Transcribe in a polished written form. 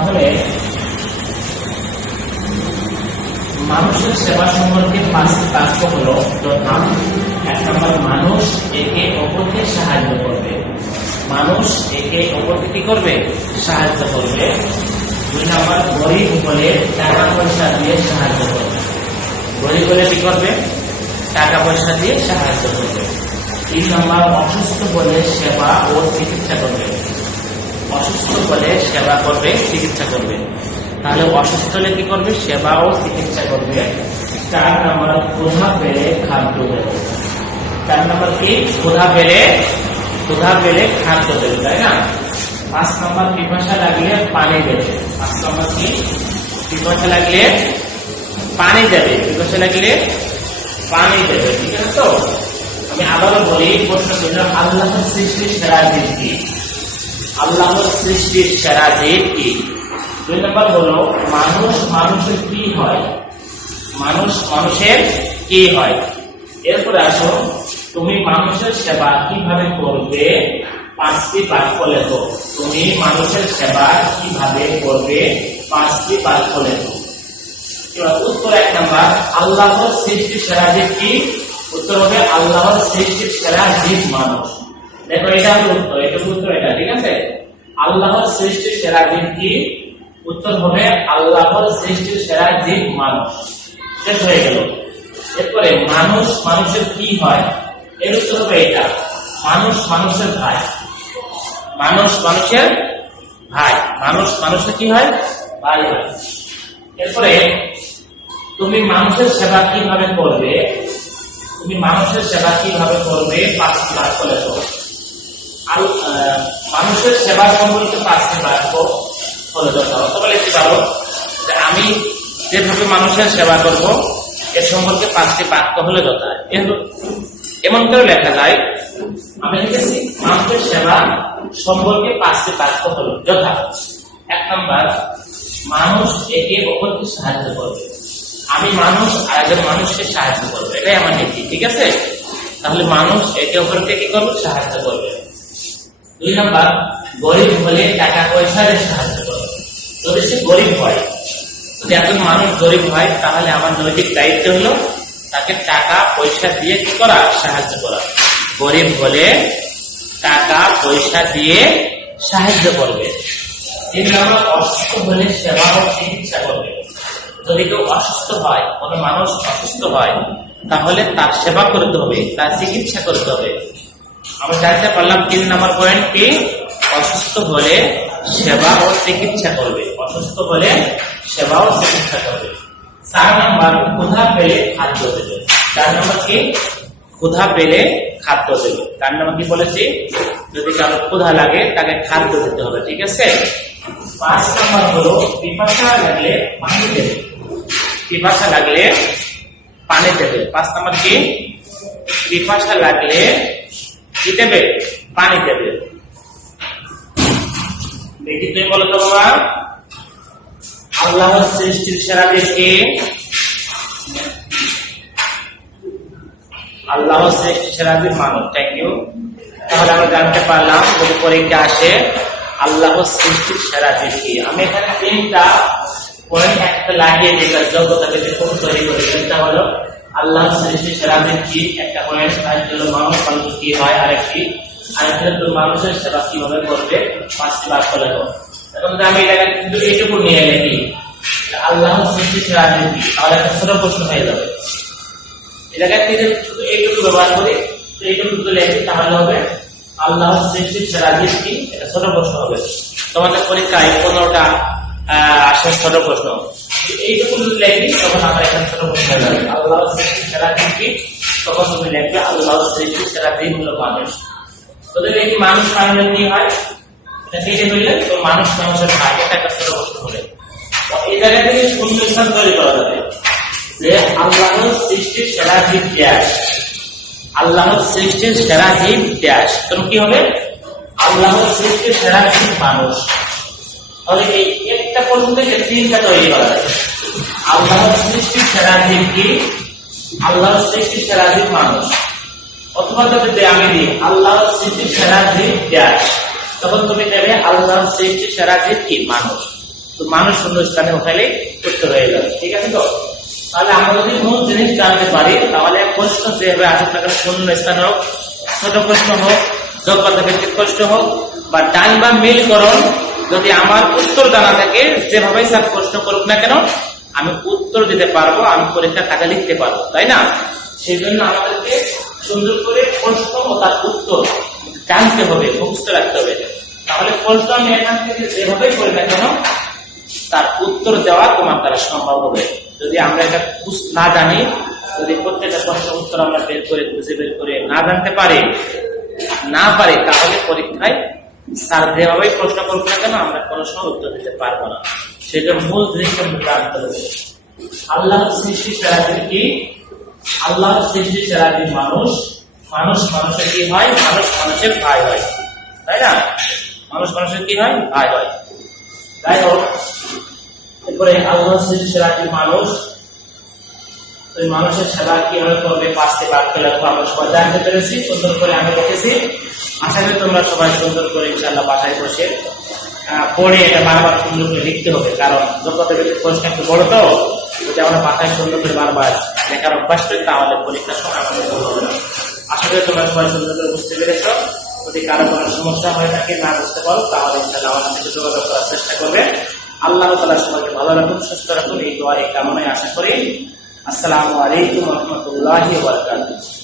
তাহলে মানুষের সেবা সম্পর্কে পাঁচটি বাক্য হলো, যথা 1 নম্বর মানুষ একে অপরকে সাহায্য করবে, মানুষ একে অপরকে কি করবে? সাহায্য করবে। 2 নম্বর গরিব হলে টাকা পয়সা দিয়ে সাহায্য করবে, গরিব হলে কি করবে? টাকা পয়সা দিয়ে সাহায্য করবে। 3 নম্বর অসুস্থ হলে সেবা ও চিকিৎসা করবে, অসুস্থ হলে সেবা করবে, চিকিৎসা করবে। তাহলে অসুস্থ হলে কি করবে? সেবা ও চিকিৎসা করবে। 4 নম্বর ক্ষুধা পেলে খাদ্য দেবে, 4 নম্বর কি? ক্ষুধা পেলে খাদ্য দেবে, তাই না? 5 নম্বর পিপাসা লাগলে পানি দেবে, 5 নম্বর কি? পিপাসা লাগলে পানি দেবে, পিপাসা লাগলে পানি দেবে। ঠিক আছে? তো আমি আবারও বলি, প্রশ্ন ছিল আল্লাহর সৃষ্টির সেরা জীব কি? আল্লাহর সৃষ্টির সেরা জীব কি? 2 নম্বর হলো মানুষ মানুষের কি হয়, মানুষ মানুষের কি হয়। এরপরে আসো, তুমি মানুষের সেবা কিভাবে করবে? 5টি বাক্য লেখো। তুমি মানুষের সেবা কিভাবে করবে? 5টি বাক্য লেখো। উত্তর 1 নম্বর, আল্লাহর সৃষ্টির সেরা জীব কি? উত্তর হবে আল্লাহর সৃষ্টির সেরা জীব মানুষ। দেখো এটা হলো উত্তর, এটা উত্তর, এটা ঠিক আছে। আল্লাহর সৃষ্টির সেরা জীব কি? উত্তর হবে আল্লাহর সৃষ্টির সেরা জীব মানুষ। শেষ হয়ে গেল। এরপরে মানুষ মানুষের কি হয়? এর উত্তর হবে এটা, মানুষ মানুষের ভাই, মানুষ মানুষের ভাই, মানুষ মানুষের কি হয়? ভাই হয়। এরপরে তুমি মানুষের সেবা কিভাবে করবে? তুমি মানুষের সেবা কিভাবে করবে? 5টি বাক্য লেখো। আর মানুষের সেবা সম্পর্কে 5টি বাক্য হলো যথা। অথবা লিখতে পারো যে আমি যেভাবে মানুষের সেবা করব এর সম্পর্কে 5টি বাক্য হলো যথা। এমন করে লেখা যায়, আমি লিখেছি মানুষের সেবা সম্পর্কে 5টি বাক্য হলো যথা। 1 নম্বর, মানুষ একে অপরকে সাহায্য করবে, আমি মানুষ আরেকজন মানুষকে সাহায্য করবে, এটাই আমার নীতি। ঠিক আছে? তাহলে মানুষ একে অপরকে কি করবে? সাহায্য করবে। 2 নম্বর, গরিব হলে টাকা পয়সা দিয়ে সাহায্য করবে। যদি সে গরিব হয়, যদি একজন মানুষ গরিব হয়, তাহলে আমার নৈতিক দায়িত্ব হলো তাকে টাকা পয়সা দিয়ে কি করা? সাহায্য করা। গরিব হলে টাকা পয়সা দিয়ে সাহায্য করবে। 3 নম্বর, অসুস্থ হলে সেবা ও চিকিৎসা করবে। যদি কেউ অসুস্থ হয়, কোনো মানুষ অসুস্থ হয়, তাহলে তার সেবা করতে হবে, তার চিকিৎসা করতে হবে। আমরা জানতে পারলাম 3 নম্বর পয়েন্ট কি? অসুস্থ হলে সেবা ও চিকিৎসা করবে, অসুস্থ হলে সেবা ও চিকিৎসা করবে। 4 নম্বর, ক্ষুধা পেলে খাদ্য দেবে। 4 নম্বর কি? ক্ষুধা পেলে খাদ্য দেবে। 4 নম্বর কি বলেছি? যদি কারো ক্ষুধা লাগে তাকে খাদ্য দিতে হবে। ঠিক আছে? 5 নম্বর হলো পিপাসা লাগলে পানি দেবে, পিপাসা লাগলে পানি দেবে। 5 নম্বর কি? পিপাসা লাগলে কি দেবে? পানি দেবে। দেখি তুমি বলো তো বাবা, আল্লাহর সৃষ্টির সেরা জীব কে? আল্লাহর সৃষ্টির সেরা জীব মানুষ। Thank you. তাহলে আমরা জানতে পারলাম যদি পরীক্ষা আসে আল্লাহর সৃষ্টির সেরা জীব কি। আমি এখানে 3টা পয়েন্ট একটা লাগিয়ে দিলাম, যোগ্যতাকে তৈরি করে। সেটা হলো আল্লাহর সৃষ্টির সেরা জীব কি, একটা পয়েন্ট। আর হলো মানুষ মানুষ কি হয়, আরেকটি। আরেকটা মানুষের সেবা কিভাবে করবে, 5টি বাক্য লেখো। এখন আমি এই জায়গায় কিন্তু এইটুকু নিয়ে লিখি আল্লাহর সৃষ্টির সেরা জীব কি, তাহলে একটা ছোট প্রশ্ন হয়ে যাবে। এই জায়গায় শুধু এইটুকু ব্যবহার করি, এইটুকু লিখি, তাহলে হবে আল্লাহর সৃষ্টির সেরা জীব কি, এটা ছোট প্রশ্ন হবে। তোমাদের পরীক্ষায় 15টা আসে ছোট প্রশ্ন, এইটুকু লিখি, তখন আমার এখানে ছোট প্রশ্ন হয়ে যাবে। আল্লাহর সৃষ্টির সেরা জীব কি, তখন তুমি লিখবে আল্লাহর সৃষ্টির সেরা জীব হলো মানুষ। তোদের এই মানুষ মানুষের কি হয়, এটা কেটে ফেললে তো মানুষ মানুষের ভাই, এটা একটা ছোট প্রশ্ন হলে এই জায়গা থেকে সুন্দর তৈরি করা যাবে যে আল্লাহর সৃষ্টির সেরা জীব ড্যাশ, আল্লাহর সৃষ্টির সেরা জীব ড্যাশ। তখন কি হবে? আল্লাহর সৃষ্টির সেরা জীব মানুষ। তাহলে এই একটা প্রশ্ন থেকে 3টা তৈরি করা যায়। আল্লাহর সৃষ্টির সেরা জীব কি? আল্লাহর সৃষ্টির সেরা জীব মানুষ। অথবা যদি আমি দিই আল্লাহর সৃষ্টির সেরা জীব ড্যাশ, তখন তুমি দেবে আল্লাহর সৃষ্টির সেরা জীব কি? মানুষ। তো মানুষ শূন্য স্থানে উঠাইলে উত্তর হয়ে যাবে। ঠিক আছে তো? তাহলে আমরা যদি মূল জিনিস জানতে পারি তাহলে প্রশ্ন যেভাবে আসুক না কেন, শূন্য স্থান হোক, ছোট প্রশ্ন হোক, যোগ্যতা ভিত্তিক প্রশ্ন হোক বা ডান বা মিলকরণ, যদি আমার উত্তর জানা থাকে যেভাবে স্যার প্রশ্ন করুক না কেন আমি উত্তর দিতে পারবো, আমি পরীক্ষা খাতা লিখতে পারবো, তাই না? সেই জন্য আমাদেরকে সুন্দর করে প্রশ্ন ও তার উত্তর জানতে হবে, মুখস্থ রাখতে হবে। তাহলে প্রশ্ন আমি এখান থেকে যেভাবে করি না কেন তার উত্তর দেওয়া তোমার দ্বারা সম্ভব হবে। যদি আমরা এটা না জানি, যদি প্রত্যেকটা প্রশ্নের উত্তর আমরা বের করে খুঁজে বের করে না জানতে পারি তাহলে পরীক্ষায় স্যার যেভাবে প্রশ্ন করুক না কেন আমরা কোনো সময় উত্তর দিতে পারবো না। সেটা মূল জিনিসটা জানতে হবে। আল্লাহ সৃষ্টি সেরাটির কি? আল্লাহ সৃষ্টি সেরাটির মানুষ, মানুষ মানুষের কি হয়? মানুষ মানুষের ভাই হয়, তাই না? মানুষ মানুষের কি হয়? ভাই হয়। তাই হোক, এরপরে আল্লাহ সৃষ্টি সেরাটির মানুষ, ওই মানুষের সেবা কিভাবে করবে 5টি বাক্য লেখো। আমরা সবাই জানতে পেরেছি, সুন্দর করে আমি লিখেছি। আশা করি তোমরা সবাই সুন্দর করে ইনশাআল্লাহ বাসায় বসে পড়ে এটা বারবার সুন্দর করে লিখতে হবে, কারণ যোগ্যতা ভিত্তিক প্রশ্ন একটু বড় তো, যদি আমরা বাসায় সুন্দর করে বারবার লেখার অভ্যাস করি তাহলে পরীক্ষার সময় আমাদের ভুল হবে না। আশা করি তোমরা সবাই সুন্দর করে বুঝতে পেরেছ। যদি কারো কোনো সমস্যা হয়ে থাকে, না বুঝতে পারো, তাহলে ইনশাআল্লাহ আমার সাথে যোগাযোগ করার চেষ্টা করবে। আল্লাহ তাআলা সবাইকে ভালো রাখুন, সুস্থ রাখুন, এই দোয়া এই কামনায় আশা করি। আসসালামু আলাইকুম ওয়া রাহমাতুল্লাহি ওয়া বারাকাতুহু।